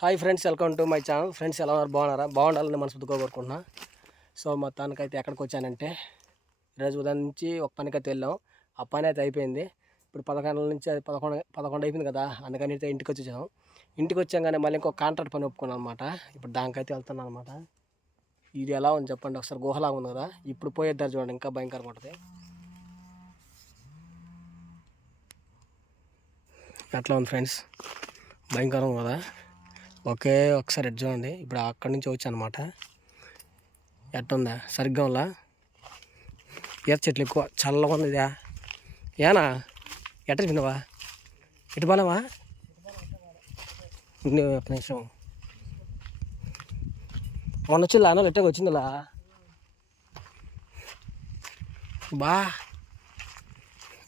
Hi friends welcome to my channel friends ఎలా ఉన్నారు? బాగున్నారా? బాగుండాలని మనస్ఫూర్తిగా కోరుకుంటున్నా. సో మొత్తానికైతే ఎక్కడికి వచ్చానంటే ఈరోజు ఉదయం నుంచి ఒక పనికైతే వెళ్ళాం. ఆ పని అయితే అయిపోయింది. ఇప్పుడు పదకొండు నుంచి అది పదకొండు పదకొండు అయిపోయింది కదా అందుకని అయితే ఇంటికి వచ్చేసాం. ఇంటికి వచ్చాం కానీ మళ్ళీ ఇంకో కాంట్రాక్ట్ పని ఒప్పుకున్నాను అనమాట ఇప్పుడు దానికైతే వెళ్తున్నాను అనమాట ఇది ఎలా ఉంది చెప్పండి? ఒకసారి గుహలా ఉంది కదా ఇప్పుడు పోయేద్దారు చూడండి ఇంకా భయంకరంగా ఉంటుంది. అట్లా ఉంది ఫ్రెండ్స్ భయంకరం కదా ఓకే ఒకసారి ఎట్ చూడండి. ఇప్పుడు అక్కడి నుంచి వచ్చా అనమాట ఎట్టుందా? సరిగ్గా ఉందా? ఈత చెట్లు ఎక్కువ. చల్లగా ఉంది ఇదా ఏనా? ఎట్ట తిన్నావా? ఇటు బాలవా ఒక నిమిషం. మొన్న వచ్చి అన్న ఎట్టగా వచ్చిందిలా. బా.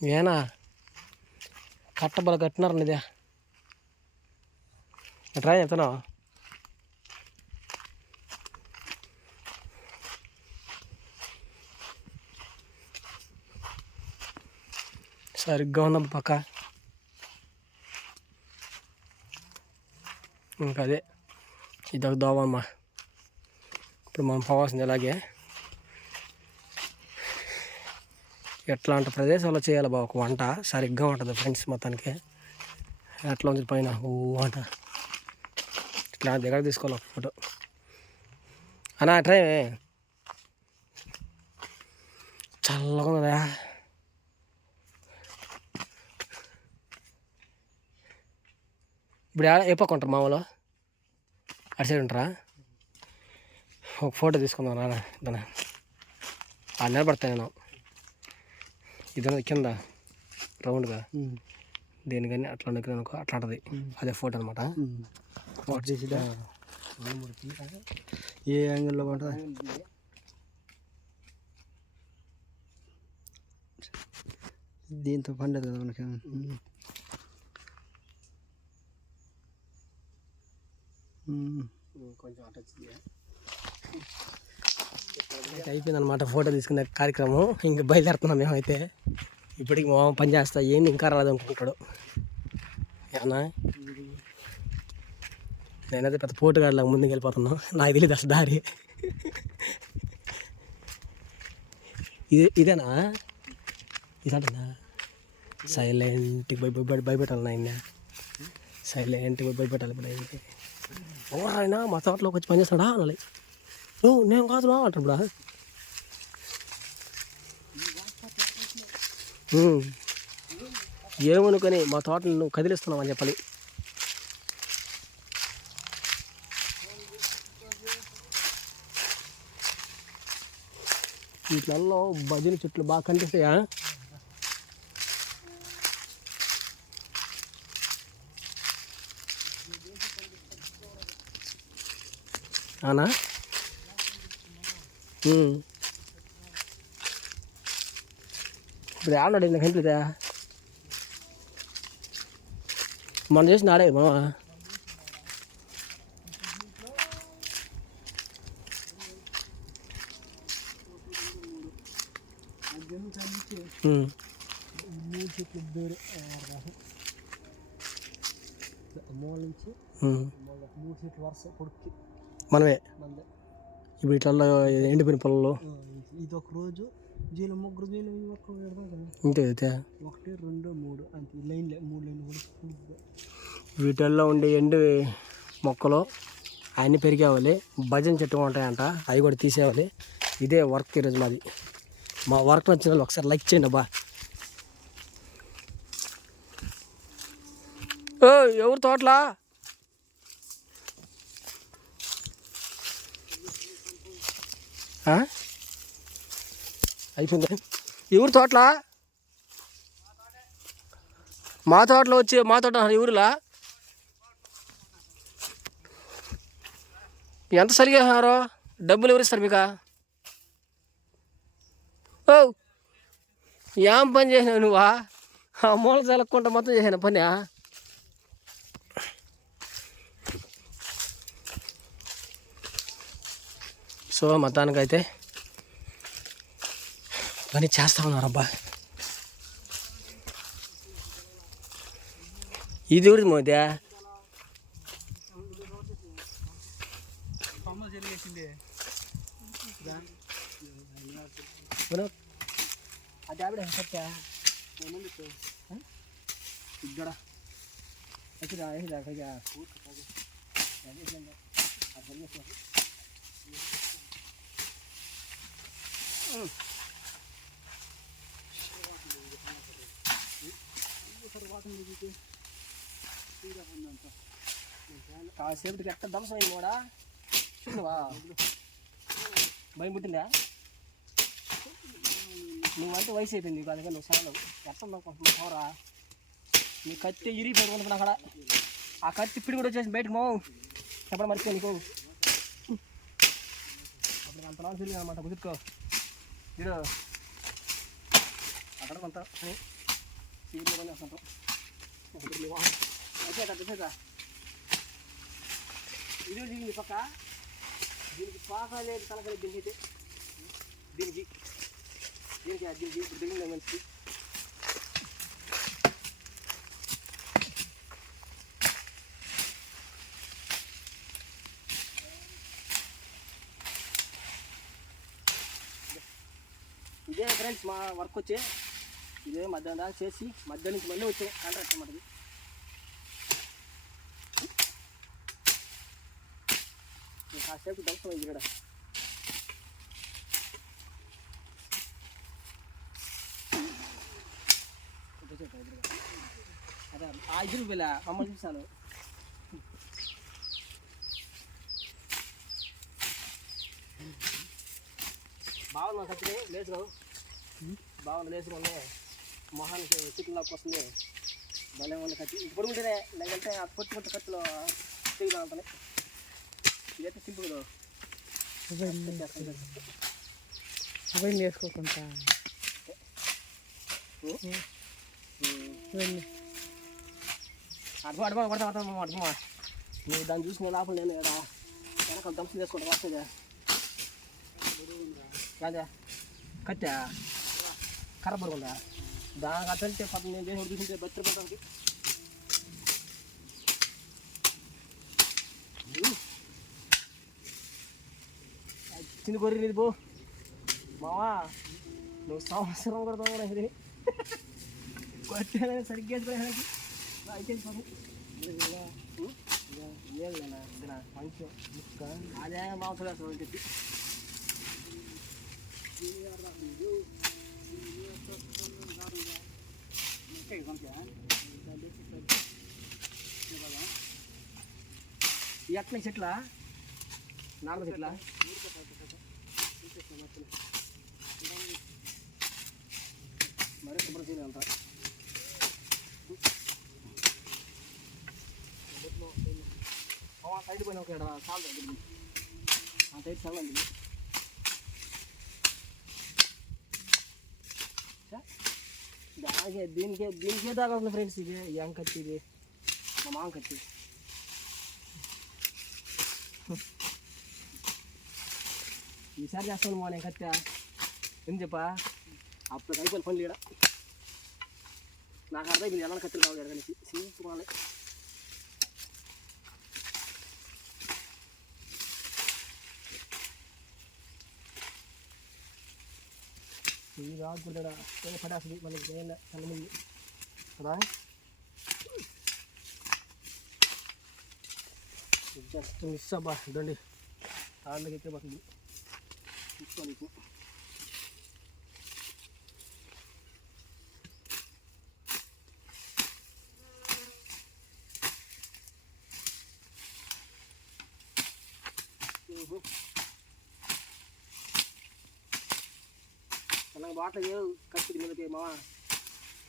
ఏనా? కట్టబల కట్టినారు ఇదే ఎట్రా చెప్తున్నావు సరిగ్గా ఉందాం పక్క ఇంకా అదే ఇదొక దోవమ్మ ఇప్పుడు మనం పోవాల్సింది ఇలాగే ఎట్లాంటి ప్రదేశాల్లో చేయాలి బాబు ఒక వంట సరిగ్గా ఉంటుంది ఫ్రెండ్స్ మొత్తానికి ఎట్లా ఉంది పైన ఊ అంట ఇట్లా దగ్గర తీసుకోవాలి ఒక ఫోటో. అన్నా ట్రై చల్లగా ఉన్నదా? ఇప్పుడు ఏ పక్క ఉంటారు మామూలు? అటు సైడ్ ఉంటారా? ఒక ఫోటో తీసుకుందాం నాన్న ఇదన ఆ నిలబడతాను నేను. ఇది కింద రౌండ్గా. దేనికని అట్లా అనుకో అట్లా ఉంటుంది అదే ఫోటో అనమాట చేసిదా? ఏ యాంగిల్లో పడుతుంది దీంతో పండదు కదా మనకి. కొంచెం అటు అయిపోయింది అనమాట ఫోటో తీసుకునే కార్యక్రమం. ఇంక బయలుదేరుతున్నాం మేమైతే. ఇప్పటికి మా పని చేస్తా ఏంది ఇంకా రాలేదు అనుకుంటాడు. ఏమన్నా? నేనైతే పెద్ద పోటుగాడిలాగా ముందుకు వెళ్ళిపోతున్నాను. నాకు తెలియదు అసలు దారి. ఇది ఇదేనా? ఇదంటనా? సైలెంట్కి భయ భయ భయపెట్టాలి నాయన. సైలెంట్గా భయపెట్టాలి ఇప్పుడు అయితే ఎవరైనా మా తోటలోకి వచ్చి పనిచేస్తాడా అనాలి. ఓ నేను కాదు రా అంటాడు ఏమనుకొని మా తోటను నువ్వు కదిలిస్తున్నావు అని చెప్పాలి. వీటిలలో భజన చెట్లు బాగా కనిపిస్తాయా? అవునా? ఇప్పుడు ఆడాడు ఇంత కనిపిదా మనం చేసిన ఆడే మావా ఉమ్. మూడు చెట్లు మూల నుంచి మూడు చెట్లు వరుస పొడుక్కి మనమే. ఇప్పుడు ఇట్లా ఎండిపోయిన పొలంలో. ఇది ఒక రోజు జీలో ముగ్గురు జీలు ఒక్క పెడతాం కదా. అయితే ఒకటి రెండు మూడు అంతే లైన్లే మూడు లైన్లు కూడా వీటిల్లో ఉండే ఎండు మొక్కలు అన్నీ పెరిగేవాలి భజన చెట్టు ఉంటాయంట. అవి కూడా తీసేయాలి ఇదే వర్క్ ఈరోజు మాది. మా వర్క్ నచ్చిన వాళ్ళు ఒకసారి లైక్ చేయండి బా ఓ ఎవరు తోటలా? అయిపోయింది? ఎవరు తోటలా? మా తోటలో వచ్చి మా తోట అన్నారు ఎంత సరిగా డబ్బులు ఎవరు ఇస్తారు మీకు? ఓ ఏం పని చేసినావు నువ్వా? ఆ మూల చల్లకుండా మొత్తం చేసిన పని సో మతానికైతే పని చేస్తా ఉన్నారబ్బా. ఇది కూడా మోద్యా జరిగేసింది ట్యాబ్లెట్ కట్టా ఇక్కడ వచ్చిరా వేసిరా కొద్దిగా కాసేపటికి ఎట్ట దంశమైంది కూడా చూడవా భయం పుట్టిందా? నువ్వంటే వయసు అయిపోయింది నీకు అందుకని నువ్వు చాలా ఎట్లా కొంచెం పోరా. నీ కత్తి ఇరిగి పెట్టుకుంటున్నా అక్కడ. ఆ కత్తి ఇప్పుడు కూడా వచ్చేసి బయటకు మో చెప్పడం మర్చిపో నీకు. అప్పుడు అంత నాలుగు తిరిగి అనమాట కుదుర్కో ఇడు. అక్కడ కొంత. సీట్లు వస్తుంటాం వచ్చేట ఇది దీనికి పక్క. దీనికి పాక లేదు తలకలేదు దీనికి అయితే. దీనికి. దీనికి దీనికి ఇప్పుడు దిగింది మనిషికి ఇదే ఫ్రెండ్స్ మా వర్క్ వచ్చే. ఇదే మధ్యాహ్నం దాకా చేసి మధ్యాహ్నం నుంచి మళ్ళీ వచ్చే కాంట్రాక్ట్ అన్నమాట కాసేపు దర్శనం ఇక్కడ. ఇద్దరు వెళ్ళ మమ్మల్ని చూసాను బాగున్నా కత్తి లేచురావు బాగుంది లేచుకోండి మొహానికి వస్తుంది. భలే ఉంది కత్తి ఇప్పుడు ఉంటేనే లేదంటే ఆ పొట్టి పొట్టి కత్తిలో తీగలా ఉంటాయి ఇదైతే సింపుల్ చేసుకోకుండా. అడుగు అడుగు పడతా పడతా అడుగుమా నువ్వు దాన్ని చూసిన లోపల నేను ఇక్కడ వెనకాల దంపు చేసుకుంటా వస్తుందా అదే కట్టా కర్ర పడుకుందా దానికి అతలితే పక్కన నేను చేసి చూసింటే బెత్తర పెట్టడానికి చిన్న గొర్రె నీది పో మావా నువ్వు సంవత్సరం కూడా తోగరా ఇది. కొట్టాలని సరిగ్గా అదే మాంసం వేస్తాం అని చెప్పి ఎట్లా చెట్ల నాలుగు చెట్ల మరి శుభ్రం చేయాలంట సైడ్ పోయిన ఒక చాలు ఆ సైడ్ చల్లండి దానికి దీనికి దీనికే దాకా ఉంది ఫ్రెండ్స్ ఇది ఏం కత్తి ఇది మా మామ కత్తి ఈసారి చేస్తాను మా నేను కత్తి ఏం చెప్పా అప్పుడు అయిపోయిన పనులు ఇక్కడ నాకు అర్థం ఎలా కత్తులు కావాలి కానీ సింపుల్ ఈ ఇది రాకుంటాడా పడేస్తుంది మళ్ళీ చేయాలి చల్లమంది కదా? జస్ట్ మిస్ అబ్బా ఇదండి తాళ్ళకి ఎక్కే పడుతుంది తీసుకోవాలి ನಮ್ಮ ಬಾಟ್ಲಾಗ ಕಟ್ಬಿಟ್ಟು ನಿಲ್ಲತ್ತೀವಿ ಮಾವ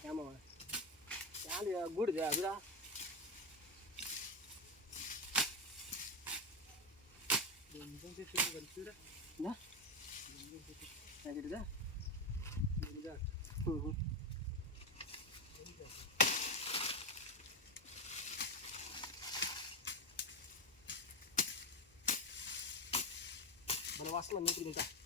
ಯಾಮವ ಯಾರು ಗೂಡಿದೆ ಅದ್ರ ಹೇಗಿಡಿದ ಹ್ಞೂ ಹ್ಞೂ Mana waslah menteri minta.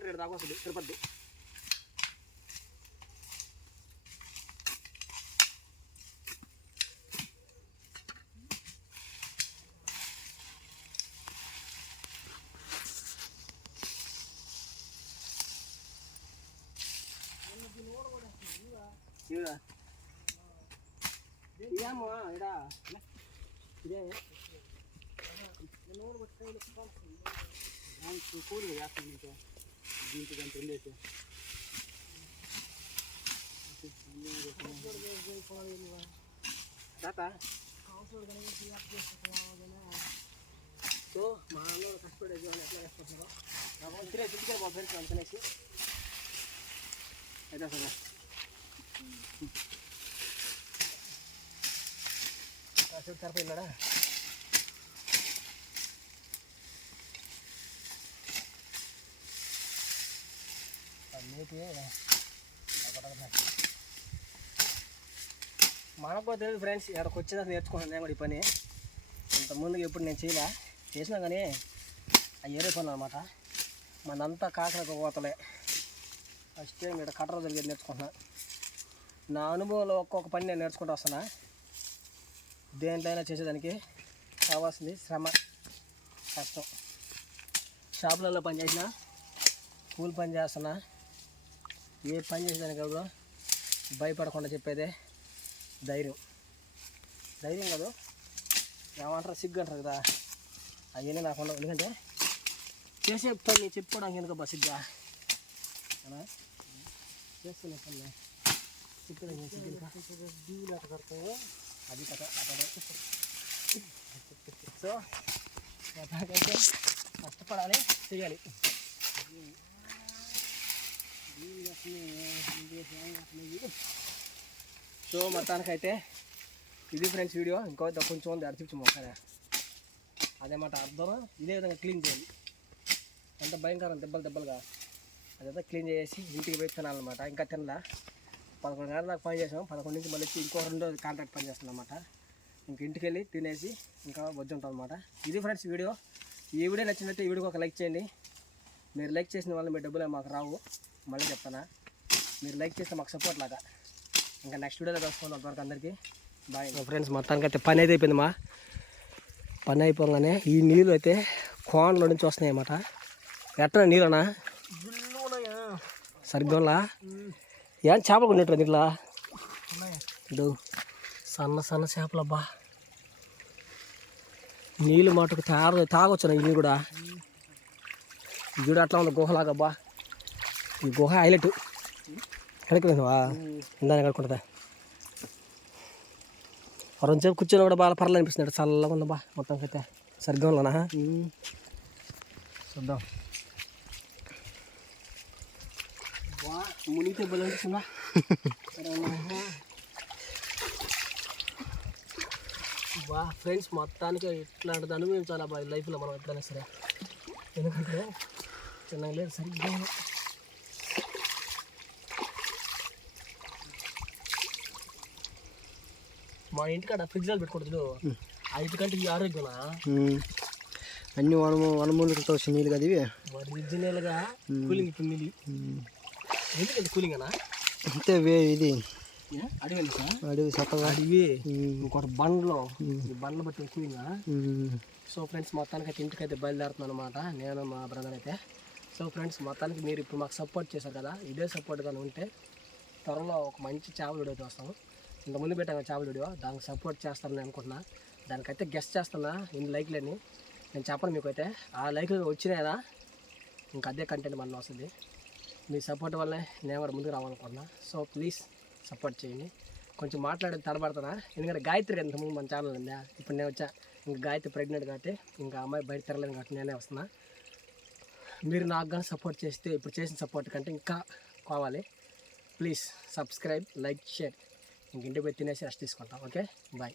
ఇంకా తాగట్లేదు దాకా వస్తుంది తిరుపతి ఇదా ఇదేమో ఇడా ఇదే కూలి చేస్తాను నీకు దీంట్లో దాంట్లో వెళ్ళేసి తాత సో మా అన్న కష్టపడే జీవనం ఎట్లా కష్టపడుతున్నారో తినే చుట్టుకొని మా ఫ్రెండ్స్ అనుకునేసి అయితే సరే కాసేపు సరిపోయినాడా మనకు తెలియదు ఫ్రెండ్స్ ఎక్కడికి వచ్చినా నేర్చుకున్నాను నేను కూడా ఈ పని. ఇంతకుముందుకు ఎప్పుడు నేను చేయలే. చేసినా కానీ ఆ ఏరే పనులు అనమాట మనంతా కాకరకు పోతలే. ఫస్ట్ టైం ఇక్కడ కట్టర జరిగేది నేర్చుకుంటున్నా. నా అనుభవంలో ఒక్కొక్క పని నేను నేర్చుకుంటూ వస్తున్నా. దేంట్లైనా చేసేదానికి కావాల్సింది శ్రమ కష్టం. షాపులలో పని కూల్ కూలి పని చేస్తున్నా ఏ పని చేసేదానికి కూడా భయపడకుండా చెప్పేదే ధైర్యం. ధైర్యం కాదు. ఏమంటారు? సిగ్గు అంటారు కదా. అవన్నీ నాకు ఉండవు. ఎందుకంటే చేసే పని చెప్పుకోవడానికి ఎందుకు సిగ్గా? అవునా? చేస్తున్నా పని సిగ్గు అది కథ సో కష్టపడాలి చేయాలి సో మొత్తానికైతే ఇది ఫ్రెండ్స్ వీడియో. ఇంకో కొంచెం ఉంది అడిచిచ్చు మొక్కనే అదేమాట అర్థం ఇదే విధంగా క్లీన్ చేయాలి. అంత భయంకరం దెబ్బలు దెబ్బలుగా. అదంతా క్లీన్ చేసి ఇంటికి పోయి తినాలన్నమాట. ఇంకా తినలా. పదకొండు గంటల దాకా పని చేసాం. పదకొండు నుంచి మళ్ళీ వచ్చి ఇంకో రెండో కాంట్రాక్ట్ పని చేస్తున్నాం అనమాట ఇంక ఇంటికి వెళ్ళి తినేసి ఇంకా వద్దు అనమాట ఇది ఫ్రెండ్స్ వీడియో. ఈ వీడియో నచ్చినట్టు ఈ వీడియోకి ఒక లైక్ చేయండి. మీరు లైక్ చేసిన వల్ల మీ డబ్బులు మాకు రావు. మళ్ళీ చెప్తానా? మీరు లైక్ చేస్తే మాకు సపోర్ట్ లాగా. ఇంకా నెక్స్ట్ వీడియోలో కలుసుకుందాం అంతవరకు అందరికీ. బాయ్ ఫ్రెండ్స్ మొత్తానికి అయితే పని అయితే అయిపోయింది మా. పని అయిపోగానే ఈ నీళ్ళు అయితే కోన్లో నుంచి వస్తున్నాయి అన్నమాట ఎట్లా నీళ్ళనా సరిగ్గా ఏం చేపలు కొన్నట్టు దీంట్లో ఇడు సన్న సన్న చేపలు అబ్బా నీళ్ళు మటుకు తాగ తాగొచ్చు ఈ నీళ్ళు కూడా? ఈ చూడు అట్లా ఉంది గుహలాగా అబ్బా ఈ గుహ హైలైట్. ఎక్కడికి ఇందాన్ని ఇందాక కడుకుంటుందా రెండు కూర్చొని కూడా బాగా పర్లేదు అనిపిస్తుంది. చల్లగా ఉందబ్బా మొత్తం అయితే సరిగ్గా ఉన్నానా చూద్దాం. వా మునిగితే బలం అనిపిస్తుందా వా ఫ్రెండ్స్ మొత్తానికి ఇట్లాంటిది అనుభవించాలి అబ్బా లైఫ్లో మనం ఎప్పుడైనా సరే. ఎందుకంటే చిన్నగా లేదు సరిగ్గా మా ఇంటికాడ ఫ్రిడ్జ్లో పెట్టుకుంటుంది ఐదు కంటే ఈ ఆరోగ్యమా? అన్ని వనము వనమూలికలతో వచ్చిన నీళ్ళు కదా ఇవి? ఒరిజినల్గా కూలింగ్ ఇప్పుడు నీళ్ళు. ఎందుకంటే కూలింగ్ అనా అంతే వే ఇది. సార్ అడవి చక్కగా అడివి ఇంకోటి బండ్లో. బండ్లు బట్టి కూలింగా. సో ఫ్రెండ్స్ మొత్తానికి అయితే ఇంటికి అయితే బయలుదేరుతున్నాను అనమాట నేను మా బ్రదర్ అయితే. సో ఫ్రెండ్స్ మొత్తానికి మీరు ఇప్పుడు మాకు సపోర్ట్ చేశారు కదా ఇదే సపోర్ట్ కానీ ఉంటే త్వరలో ఒక మంచి చేపల అయితే వస్తాము. ఇంతకుముందు పెట్టాను చేపల వీడియో. దానికి సపోర్ట్ చేస్తానని అనుకుంటున్నా. దానికైతే గెస్ట్ చేస్తున్నా. ఇన్ని లైక్లని నేను చెప్పను మీకు అయితే ఆ లైక్లు వచ్చినాయా ఇంకా అదే కంటెంట్ మన వస్తుంది. మీ సపోర్ట్ వల్లే నేను కూడా ముందుకు రావాలనుకుంటున్నా. సో ప్లీజ్ సపోర్ట్ చేయండి. కొంచెం మాట్లాడేది తడబడుతున్నా ఎందుకంటే గాయత్రి కదా ఇంతకుముందు మన ఛానల్ ఉందా? ఇప్పుడు నేను వచ్చా. ఇంకా గాయత్రి ప్రెగ్నెంట్ కాబట్టి ఇంకా అమ్మాయి బయట తిరగలేదు కాబట్టి నేనే వస్తున్నా. మీరు నాకు కానీ సపోర్ట్ చేస్తే ఇప్పుడు చేసిన సపోర్ట్ కంటే ఇంకా కావాలి. ప్లీజ్ సబ్స్క్రైబ్ లైక్ షేర్ ఇంకింటి ఇంటికి పోయి తినేసి రెస్ట్ తీసుకుంటాం. ఓకే? బాయ్